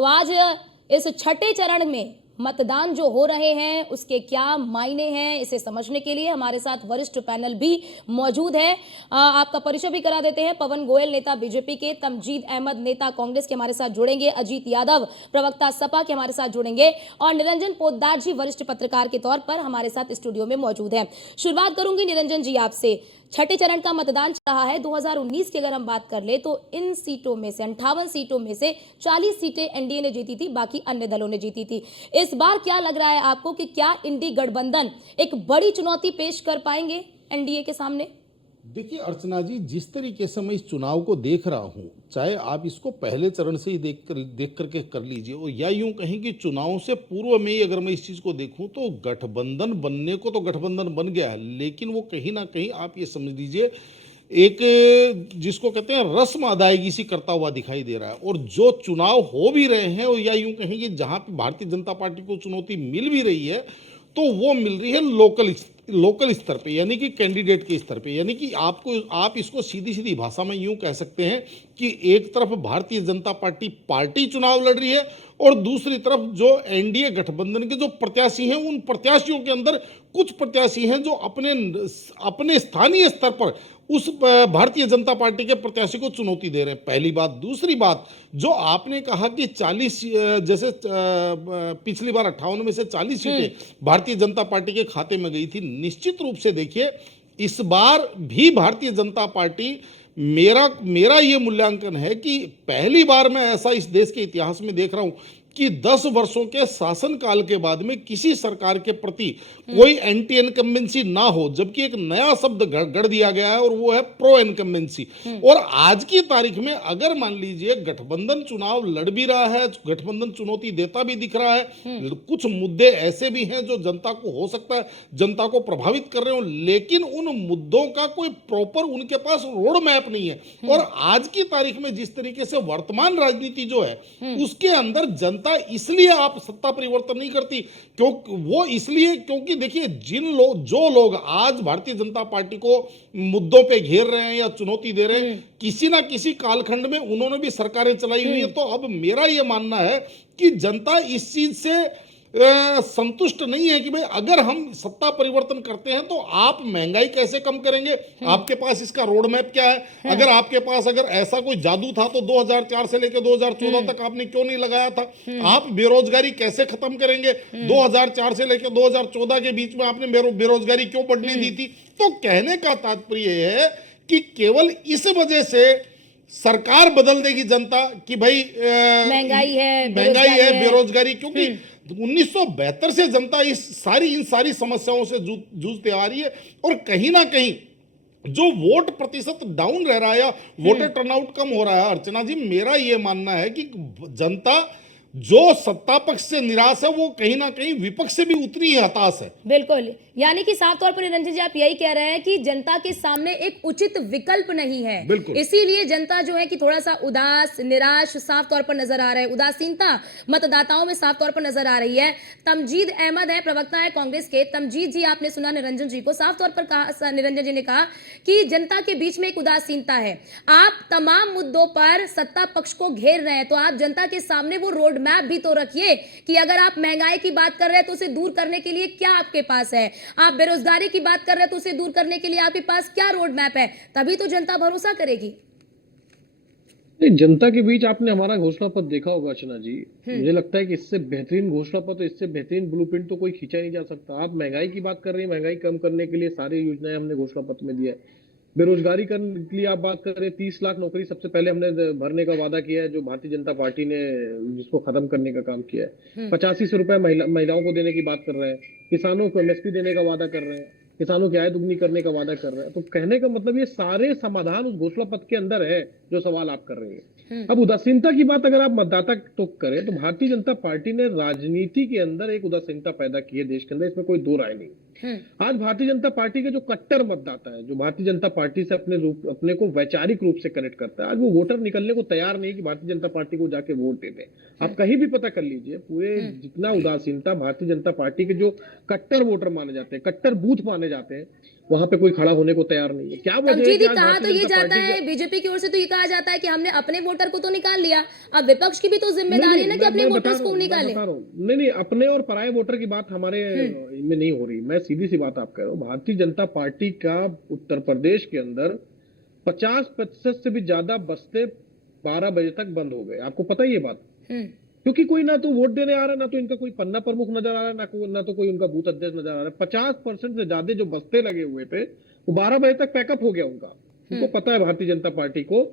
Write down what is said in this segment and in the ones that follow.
तो आज इस छठे चरण में मतदान जो हो रहे हैं उसके क्या मायने हैं, इसे समझने के लिए हमारे साथ वरिष्ठ पैनल भी मौजूद है। आपका परिचय भी करा देते हैं। पवन गोयल नेता बीजेपी के, तमजीद अहमद नेता कांग्रेस के हमारे साथ जुड़ेंगे, अजीत यादव प्रवक्ता सपा के हमारे साथ जुड़ेंगे और निरंजन पोद्दार जी वरिष्ठ पत्रकार के तौर पर हमारे साथ स्टूडियो में मौजूद है। शुरुआत करूंगी निरंजन जी आपसे। छठे चरण का मतदान चल रहा है। 2019 की अगर हम बात कर ले तो इन सीटों में से 58 सीटों में से 40 सीटें एनडीए ने जीती थी, बाकी अन्य दलों ने जीती थी। इस बार क्या लग रहा है आपको कि क्या इंडी गठबंधन एक बड़ी चुनौती पेश कर पाएंगे एनडीए के सामने? देखिए अर्चना जी, जिस तरीके से मैं इस चुनाव को देख रहा हूं, चाहे आप इसको पहले चरण से ही देख करके कर लीजिए और या यूं कहें कि चुनाव से पूर्व में ही अगर मैं इस चीज को देखूं तो गठबंधन बनने को तो गठबंधन बन गया है, लेकिन वो कहीं ना कहीं आप ये समझ लीजिए एक जिसको कहते हैं रस्म अदायगी सी करता हुआ दिखाई दे रहा है। और जो चुनाव हो भी रहे हैं, और या यूं कहें कि जहां पे भारतीय जनता पार्टी को चुनौती मिल भी रही है तो वो मिल रही है लोकल स्तर पे, यानी कि कैंडिडेट के स्तर पे। यानी कि आप इसको सीधी सीधी भाषा में यूं कह सकते हैं कि एक तरफ भारतीय जनता पार्टी चुनाव लड़ रही है और दूसरी तरफ जो एनडीए गठबंधन के जो प्रत्याशी हैं, उन प्रत्याशियों के अंदर कुछ प्रत्याशी हैं जो अपने स्थानीय स्तर पर उस भारतीय जनता पार्टी के प्रत्याशी को चुनौती दे रहे हैं। पहली बात। दूसरी बात, जो आपने कहा कि 40 जैसे पिछली बार 58 में से 40 सीटें भारतीय जनता पार्टी के खाते में गई थी। निश्चित रूप से देखिए, इस बार भी भारतीय जनता पार्टी, मेरा ये मूल्यांकन है कि पहली बार मैं ऐसा इस देश के इतिहास में देख रहा हूं कि 10 वर्षों के शासनकाल के बाद में किसी सरकार के प्रति कोई एंटी इनकम्बेंसी ना हो, जबकि एक नया शब्द गढ़ दिया गया है और वो है प्रो इनकम्बेंसी। और आज की तारीख में अगर मान लीजिए गठबंधन चुनाव लड़ भी रहा है, गठबंधन चुनौती देता भी दिख रहा है, कुछ मुद्दे ऐसे भी हैं जो जनता को हो सकता है जनता को प्रभावित कर रहे हो, लेकिन उन मुद्दों का कोई प्रॉपर उनके पास रोड मैप नहीं है। और आज की तारीख में जिस तरीके से वर्तमान राजनीति जो है उसके अंदर जनता इसलिए आप सत्ता परिवर्तन नहीं करती क्योंकि देखिए जो लोग आज भारतीय जनता पार्टी को मुद्दों पे घेर रहे हैं या चुनौती दे रहे हैं, किसी ना किसी कालखंड में उन्होंने भी सरकारें चलाई हुई है। तो अब मेरा यह मानना है कि जनता इस चीज से संतुष्ट नहीं है कि भाई अगर हम सत्ता परिवर्तन करते हैं तो आप महंगाई कैसे कम करेंगे, आपके पास इसका रोड मैप क्या है? अगर आपके पास अगर ऐसा कोई जादू था तो 2004 से लेकर 2014 तक आपने क्यों नहीं लगाया था? आप बेरोजगारी कैसे खत्म करेंगे? 2004 से लेकर 2014 के बीच में आपने बेरोजगारी क्यों बढ़ने दी थी? तो कहने का तात्पर्य है कि केवल इस वजह से सरकार बदल देगी जनता कि भाई महंगाई है, बेरोजगारी, क्योंकि 1972 से जनता इन सारी समस्याओं से जूझते आ रही है। और कहीं ना कहीं जो वोट प्रतिशत डाउन रह रहा है या वोटर टर्नआउट कम हो रहा है, अर्चना जी, मेरा यह मानना है कि जनता जो सत्ता पक्ष से निराश है वो कहीं ना कहीं विपक्ष से भी उतनी ही हताश है। बिल्कुल, यानी कि साफ तौर पर निरंजन जी आप यही कह रहे हैं कि जनता के सामने एक उचित विकल्प नहीं है, इसीलिए जनता जो है कि थोड़ा सा उदास, निराश साफ तौर पर नजर आ रहा है। उदासीनता मतदाताओं में साफ तौर पर नजर आ रही है। तमजीद अहमद है, प्रवक्ता है कांग्रेस के। तमजीद जी, आपने सुना निरंजन जी को, साफ तौर पर कहा, निरंजन जी ने कहा कि जनता के बीच में एक उदासीनता है। आप तमाम मुद्दों पर सत्ता पक्ष को घेर रहे हैं, तो आप जनता के सामने वो रोड मैप भी तो रखिए कि अगर आप महंगाई की बात कर रहे हैं तो उसे दूर करने के लिए क्या आपके पास है, आप बेरोजगारी की बात कर रहे हैं तो उसे दूर करने के लिए आपके पास क्या रोड मैप है? तभी तो जनता भरोसा करेगी। जनता के बीच आपने हमारा घोषणा पत्र देखा होगा अर्चना जी। मुझे लगता है कि इससे बेहतरीन घोषणा पत्र, इससे बेहतरीन ब्लूप्रिंट तो कोई खींचा नहीं जा सकता। आप महंगाई की बात कर रहे हैं, महंगाई कम करने के लिए सारी योजनाएं हमने घोषणा पत्र में दिया है। बेरोजगारी करने के लिए आप बात कर रहे हैं, 30 लाख नौकरी सबसे पहले हमने भरने का वादा किया है, जो भारतीय जनता पार्टी ने जिसको खत्म करने का काम किया है। 8500 रुपए महिलाओं को देने की बात कर रहे हैं, किसानों को एमएसपी देने का वादा कर रहे हैं, किसानों की आय दुगनी करने का वादा कर रहे हैं। तो कहने का मतलब ये सारे समाधान उस घोषणा पत्र के अंदर है जो सवाल आप कर रहे हैं। अब उदासीनता की बात अगर आप मतदाता तो करें तो भारतीय जनता पार्टी ने राजनीति के अंदर एक उदासीनता पैदा की है देश के अंदर, इसमें कोई दो राय नहीं। आज भारतीय जनता पार्टी के जो कट्टर मतदाता है, जो भारतीय जनता पार्टी से अपने को वैचारिक रूप से कनेक्ट करता है, आज वो वोटर निकलने को तैयार नहीं कि भारतीय जनता पार्टी को जाके वोट दे दे। आप कहीं भी पता कर लीजिए, पूरे जितना उदासीनता भारतीय जनता पार्टी के जो कट्टर वोटर माने जाते हैं, कट्टर बूथ माने जाते हैं, वहां पे कोई खड़ा होने को तैयार नहीं है। क्या वजह है तमजीद कि जी, आज कहा भारतीय तो ये जनता जाता पार्टी है बीजेपी की ओर से, तो ये कहा जाता है कि हमने अपने वोटर को तो निकाल लिया, अब विपक्ष की भी तो नहीं जिम्मेदारी है नहीं ना कि अपने मैं बता वोटर्स रहा को हूँ, मैं निकाले। बता रहा हूँ, नहीं नहीं, अपने और पराये वोटर की बात हमारे में नहीं हो रही। मैं सीधी सी बात आप कह रहा हूँ, भारतीय जनता पार्टी का उत्तर प्रदेश के अंदर 50% से भी ज्यादा बस्ते 12 बजे तक बंद हो गए। आपको पता ही ये बात? हम्म क्योंकि कोई ना तो वोट देने आ रहा है, ना तो इनका कोई पन्ना प्रमुख नजर आ रहा है, ना तो कोई उनका बूथ अध्यक्ष नजर आ रहा है। 50% से ज्यादा जो बस्ते लगे हुए थे वो 12 बजे तक पैकअप हो गया उनका। उनको पता है भारतीय जनता पार्टी को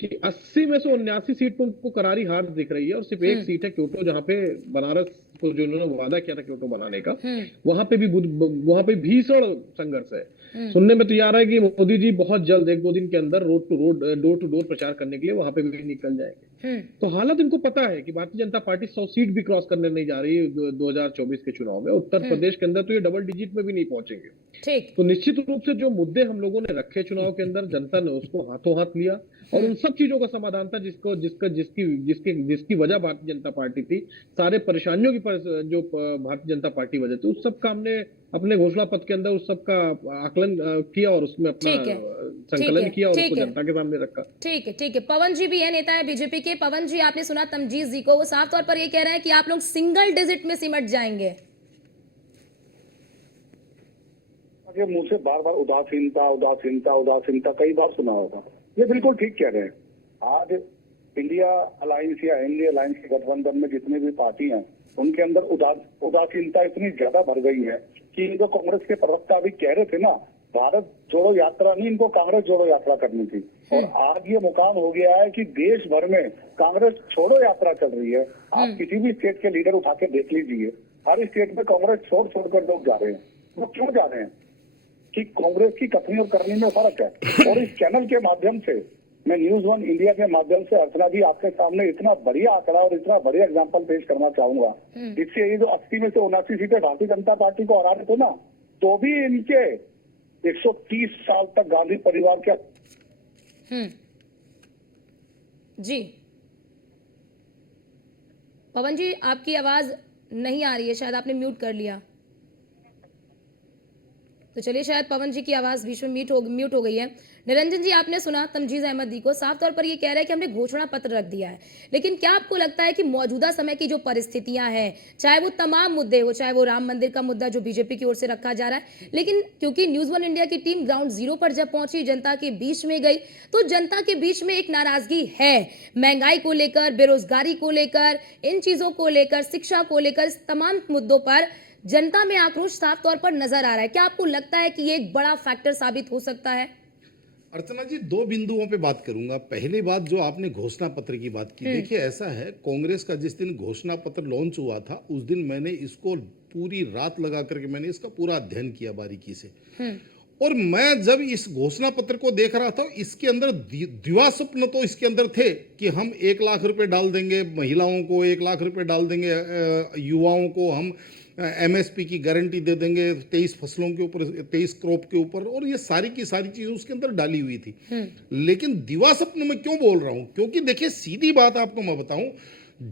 कि 80 में से 79 सीट पर उनको करारी हार दिख रही है, और सिर्फ एक सीट है क्योटो, जहां पे बनारस को जो इन्होंने वादा किया था क्योटो बनाने का, वहां पे भीषण संघर्ष है। सुनने में तो ये आ रहा है कि मोदी जी बहुत जल्द 1-2 दिन के अंदर road to road, door to door प्रचार करने के लिए वहां पे भी निकल जाएंगे। तो हालत इनको पता है कि भारतीय जनता पार्टी 100 सीट भी क्रॉस करने नहीं जा रही 2024 के चुनाव में। उत्तर प्रदेश के अंदर तो ये डबल डिजिट में भी नहीं पहुंचेंगे। ठीक। तो निश्चित रूप से जो मुद्दे हम लोगों ने रखे चुनाव के अंदर, जनता ने उसको हाथों हाथ लिया, और उन सब चीजों का समाधान था जिसकी वजह भारतीय जनता पार्टी थी। सारे परेशानियों की जो भारतीय जनता पार्टी वजह थी, उस सब का हमने अपने घोषणा पत्र के अंदर उस सब का आकलन किया, और उसमें अपना ठीक है, संकलन किया, और उसको ठीक है, जनता के सामने रखा। ठीक है, ठीक है। पवन जी भी है, नेता है बीजेपी के। पवन जी, आपने सुना तमजीद जी को, वो साफ तौर पर ये कह रहे हैं कि आप लोग सिंगल डिजिट में सिमट जाएंगे। के मुंह से बार बार उदासीनता उदासीनता उदासीनता कई बार सुना होगा। ये बिल्कुल ठीक कह रहे हैं। आज इंडिया अलायंस या इंडिया अलायंस के गठबंधन में जितनी भी पार्टी हैं, उनके अंदर उदासीनता इतनी ज्यादा भर गई है कि जो कांग्रेस के प्रवक्ता अभी कह रहे थे ना, भारत जोड़ो यात्रा नहीं, इनको कांग्रेस जोड़ो यात्रा करनी थी। और आज ये मुकाम हो गया है कि देश भर में कांग्रेस छोड़ो यात्रा चल रही है। आप किसी भी स्टेट के लीडर उठा के देख लीजिए, हर स्टेट में कांग्रेस छोड़कर लोग जा रहे हैं। वो क्यों जा रहे हैं? कि कांग्रेस की कथनी और करनी में फर्क है। और इस चैनल के माध्यम से, मैं न्यूज 1 इंडिया के माध्यम से अर्चना जी आपके सामने इतना बढ़िया आंकड़ा और इतना बढ़िया एग्जांपल पेश करना चाहूंगा। इससे ये जो 80 में से 79 सीटें भारतीय जनता पार्टी को हरा रहे थे ना, तो भी इनके 130 साल तक गांधी परिवार के जी पवन जी, आपकी आवाज नहीं आ रही है, शायद आपने म्यूट कर लिया। तो चलिए, शायद पवन जी की आवाज बीच में म्यूट हो गई है। निरंजन जी, आपने सुना तमजीद अहमद जी को, साफ तौर पर ये कह रहे हैं कि हमने घोषणा पत्र रख दिया है। लेकिन क्या आपको लगता है कि मौजूदा समय की जो परिस्थितियां हैं, चाहे वो तमाम मुद्दे हो, चाहे वो राम मंदिर का मुद्दा जो बीजेपी की ओर से रखा जा रहा है, लेकिन क्योंकि न्यूज 1 इंडिया की टीम ग्राउंड जीरो पर जब पहुंची, जनता के बीच में गई, तो जनता के बीच में एक नाराजगी है महंगाई को लेकर, बेरोजगारी को लेकर, इन चीजों को लेकर, शिक्षा को लेकर, इस तमाम मुद्दों पर जनता में आक्रोश साफ तौर पर नजर आ रहा है। क्या आपको लगता है कि ये एक बड़ा फैक्टर साबित हो सकता है? अर्चना जी, 2 बिंदुओं पे बात करूंगा। पहली बात, जो आपने घोषणा पत्र की बात की, देखिए ऐसा है, कांग्रेस का जिस दिन घोषणा पत्र लॉन्च हुआ था, उस दिन मैंने इसको पूरी रात लगा करके मैंने इसका पूरा अध्ययन किया बारीकी से। और मैं जब इस घोषणा पत्र को देख रहा था, इसके अंदर दिवा स्वप्न तो इसके अंदर थे कि हम 1 लाख रुपए डाल देंगे महिलाओं को, 1 लाख रुपए डाल देंगे युवाओं को, हम MSP की गारंटी दे देंगे 23 फसलों के ऊपर, 23 क्रॉप के ऊपर, और ये सारी की सारी चीजें उसके अंदर डाली हुई थी। लेकिन दिवा स्वप्न में क्यों बोल रहा हूं? क्योंकि देखिए, सीधी बात आपको मैं बताऊं,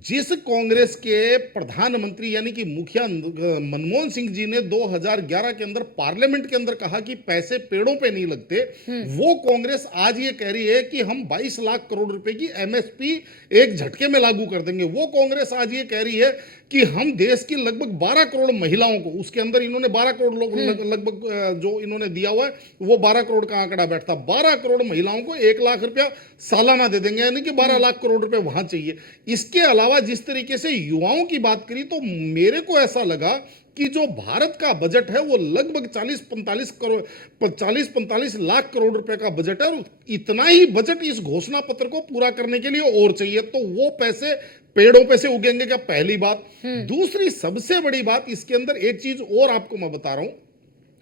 जिस कांग्रेस के प्रधानमंत्री यानी कि मुखिया मनमोहन सिंह जी ने 2011 के अंदर पार्लियामेंट के अंदर कहा कि पैसे पेड़ों पे नहीं लगते, वो कांग्रेस आज ये कह रही है कि हम 22 लाख करोड़ रुपए की MSP एक झटके में लागू कर देंगे। वो कांग्रेस आज ये कह रही है कि हम देश की लगभग 12 करोड़ महिलाओं को, उसके अंदर इन्होंने 12 करोड़ लोग लगभग जो इन्होंने दिया हुआ है वो 12 करोड़ का आंकड़ा बैठता, 12 करोड़ महिलाओं को 1 लाख रुपया सालाना दे देंगे, यानी कि 12 लाख करोड़ रुपए वहां चाहिए। इसके अलावा जिस तरीके से युवाओं की बात करी, तो मेरे को ऐसा लगा कि जो भारत का बजट है वो लगभग 40-45 लाख करोड़ रुपए का बजट है, और इतना ही बजट इस घोषणा पत्र को पूरा करने के लिए और चाहिए। तो वो पैसे पेड़ों पे से उगेंगे क्या? पहली बात। दूसरी सबसे बड़ी बात इसके अंदर एक चीज और आपको मैं बता रहा हूं,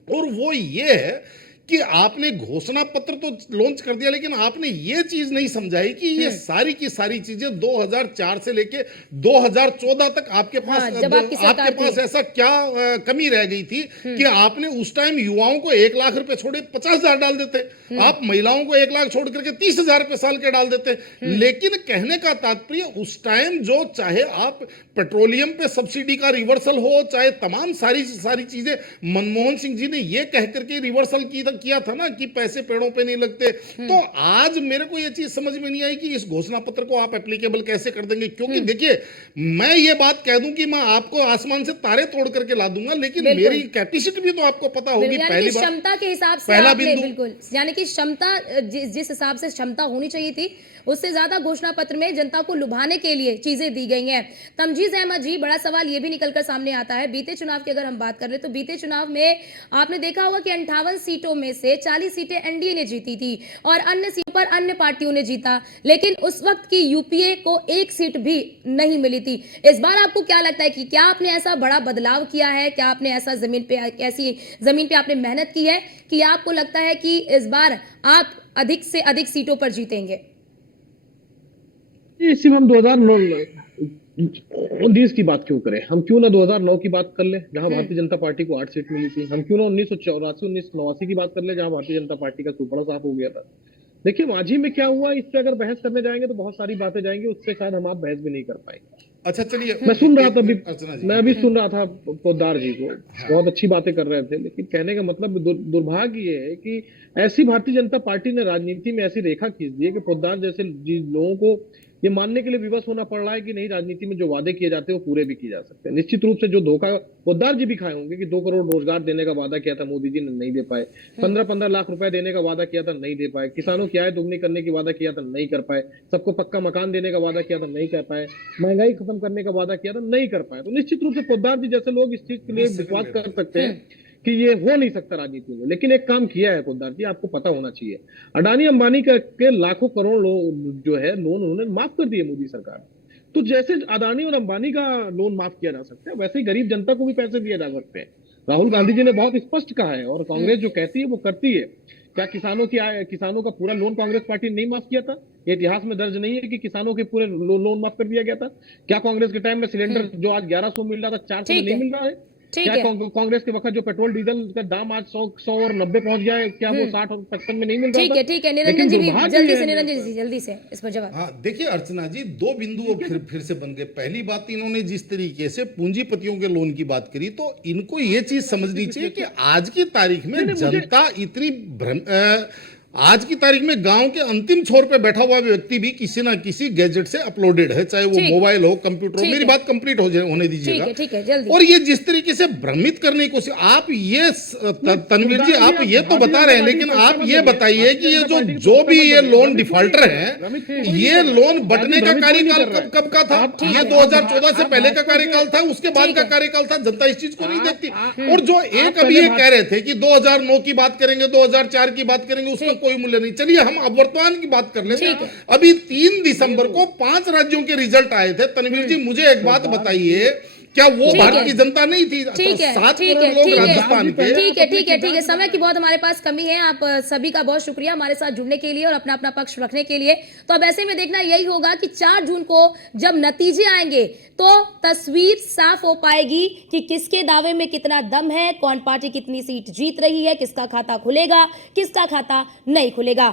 और वो ये है कि आपने घोषणा पत्र तो लॉन्च कर दिया, लेकिन आपने ये चीज नहीं समझाई कि ये सारी की सारी चीजें 2004 से लेके 2014 तक आपके पास हाँ, जब आपकी सरकार आपके पास थी। ऐसा क्या कमी रह गई थी कि आपने उस टाइम युवाओं को 1 लाख रुपए छोड़े 50,000 डाल देते, आप महिलाओं को 1 लाख छोड़ करके 30,000 रुपए साल के डाल देते। लेकिन कहने का तात्पर्य उस टाइम जो चाहे आप पेट्रोलियम पे सब्सिडी का रिवर्सल हो, चाहे तमाम सारी सारी चीजें, मनमोहन सिंह जी ने ये कह करके रिवर्सल किया था ना कि पैसे पेड़ों पे नहीं लगते। तो आज मेरे को ये चीज समझ में नहीं आई कि इस घोषणा पत्र को आप एप्लीकेबल कैसे कर देंगे, क्योंकि देखिए मैं ये बात कह दूं कि मैं आपको आसमान से तारे तोड़ करके ला दूंगा, लेकिन बिल्कुल। मेरी कैपेसिटी भी तो आपको पता होगी। यानी पहली कि बात, क्षमता के हिसाब से पहला आपने बिंदु, बिल्कुल, यानी कि क्षमता जिस हिसाब से क्षमता होनी चाहिए थी उससे ज्यादा घोषणा पत्र में जनता को लुभाने के लिए चीजें दी गई हैं। तमजीज अहमद जी, बड़ा सवाल ये भी निकलकर सामने आता है, बीते चुनाव की अगर हम बात कर ले तो बीते चुनाव में आपने देखा होगा कि 58 सीटों में से 40 सीटें एनडीए ने जीती थी और अन्य सीटों पर अन्य पार्टियों ने जीता, लेकिन उस वक्त की यूपीए को एक सीट भी नहीं मिली थी। इस बार आपको क्या लगता है कि क्या आपने ऐसा बड़ा बदलाव किया है, क्या आपने ऐसा ऐसी जमीन पे आपने मेहनत की है कि आपको लगता है कि इस बार आप अधिक से अधिक सीटों पर जीतेंगे? ये सिर्फ हम 2019 की बात क्यों करें, हम क्यों ना 2009 की बात कर ले जहां भारतीय जनता पार्टी को 8 सीट मिली थी, हम क्यों ना 1984 1989 की बात कर ले जहां भारतीय जनता पार्टी का सुपड़ा साफ हो गया था। देखिए माझी में क्या हुआ, इस पे अगर बहस करने जाएंगे तो बहुत सारी बातें जाएंगी, उससे शायद हम आप बहस भी नहीं कर पाएंगे। अच्छा चलिए, मैं सुन रहा था अभी, अर्चना जी, मैं अभी सुन रहा था पोद्दार जी को, बहुत अच्छी बातें कर रहे थे, लेकिन कहने का मतलब दुर्भाग्य ये है कि ऐसी भारतीय जनता पार्टी ने राजनीति में ऐसी रेखा खींच दी है कि पोद्दार जैसे लोगों को ये मानने के लिए विवश होना पड़ रहा है कि नहीं, राजनीति में जो वादे किए जाते हैं वो पूरे भी किए जा सकते हैं। निश्चित रूप से जो धोखा पोद्दार जी भी खाए होंगे कि 2 करोड़ रोजगार देने का वादा किया था मोदी जी ने, नहीं दे पाए, 15-15 लाख रुपए देने का वादा किया था, नहीं दे पाए, किसानों की आय दुगनी करने की वादा किया था, नहीं कर पाए, सबको पक्का मकान देने का वादा किया था, नहीं कर पाए, महंगाई खत्म करने का वादा किया था, नहीं कर पाए। तो निश्चित रूप से पोद्दार जी जैसे लोग इस चीज के लिए विश्वास कर सकते हैं कि ये हो नहीं सकता राजनीति में। लेकिन एक काम किया है पोद्दार जी, आपको पता होना चाहिए, अडानी अंबानी के लाखों करोड़ जो है लोन उन्होंने माफ कर दिए मोदी सरकार। तो जैसे अडानी और अंबानी का लोन माफ किया जा सकता है, वैसे ही गरीब जनता को भी पैसे दिए जा सकते हैं। राहुल गांधी जी ने बहुत स्पष्ट कहा है और कांग्रेस जो कहती है वो करती है। क्या किसानों का पूरा लोन कांग्रेस पार्टी ने नहीं माफ किया था? ये इतिहास में दर्ज नहीं है कि किसानों के पूरे लोन माफ कर दिया गया था? क्या कांग्रेस के टाइम में सिलेंडर जो आज 1100 मिल रहा था 400 में नहीं मिल रहा है? क्या कांग्रेस के वक्त जो पेट्रोल डीजल का दाम आज 100 और 90 पहुंच गया है, क्या वो 60 और 55 में नहीं मिल रहा था? ठीक है निरंजन जी भी जल्दी से इस पर जवाब। हाँ देखिए अर्चना जी, 2 बिंदु फिर से बन गए। पहली बात, इन्होंने जिस तरीके से पूंजीपतियों के लोन की बात करी, तो इनको ये चीज समझनी चाहिए कि आज की तारीख में जनता इतनी आज की तारीख में गांव के अंतिम छोर पे बैठा हुआ व्यक्ति भी किसी ना किसी गैजेट से अपलोडेड है, चाहे वो मोबाइल हो, कंप्यूटर हो। मेरी बात कंप्लीट होने दीजिएगा। ठीक है जल्दी। और ये जिस तरीके से भ्रमित करने की कोशिश, आप ये तनवीर जी आप ये तो बता रहे हैं, लेकिन आप ये बताइए कि ये जो भी ये लोन डिफॉल्टर है, ये लोन बंटने का कार्यकाल कब का था? ये 2014 से पहले का कार्यकाल था, उसके बाद का कार्यकाल था। जनता इस चीज को नहीं देखती। और जो एक अभी ये कह रहे थे कि 2009 की बात करेंगे, 2004 की बात करेंगे, उसका कोई मूल्य नहीं। चलिए हम अब वर्तमान की बात कर लेते हैं। अभी 3 दिसंबर को 5 राज्यों के रिजल्ट आए थे। तनवीर जी मुझे एक बात बताइए, क्या वो भारत की जनता नहीं थी? 7 करोड़ लोग राजस्थान के। ठीक है, समय की बहुत हमारे पास कमी है। आप सभी का बहुत शुक्रिया हमारे साथ जुड़ने के लिए और अपना अपना पक्ष रखने के लिए। तो अब ऐसे में देखना यही होगा कि 4 जून को जब नतीजे आएंगे तो तस्वीर साफ हो पाएगी कि किसके दावे में कितना दम है, कौन पार्टी कितनी सीट जीत रही है, किसका खाता खुलेगा, किसका खाता नहीं खुलेगा।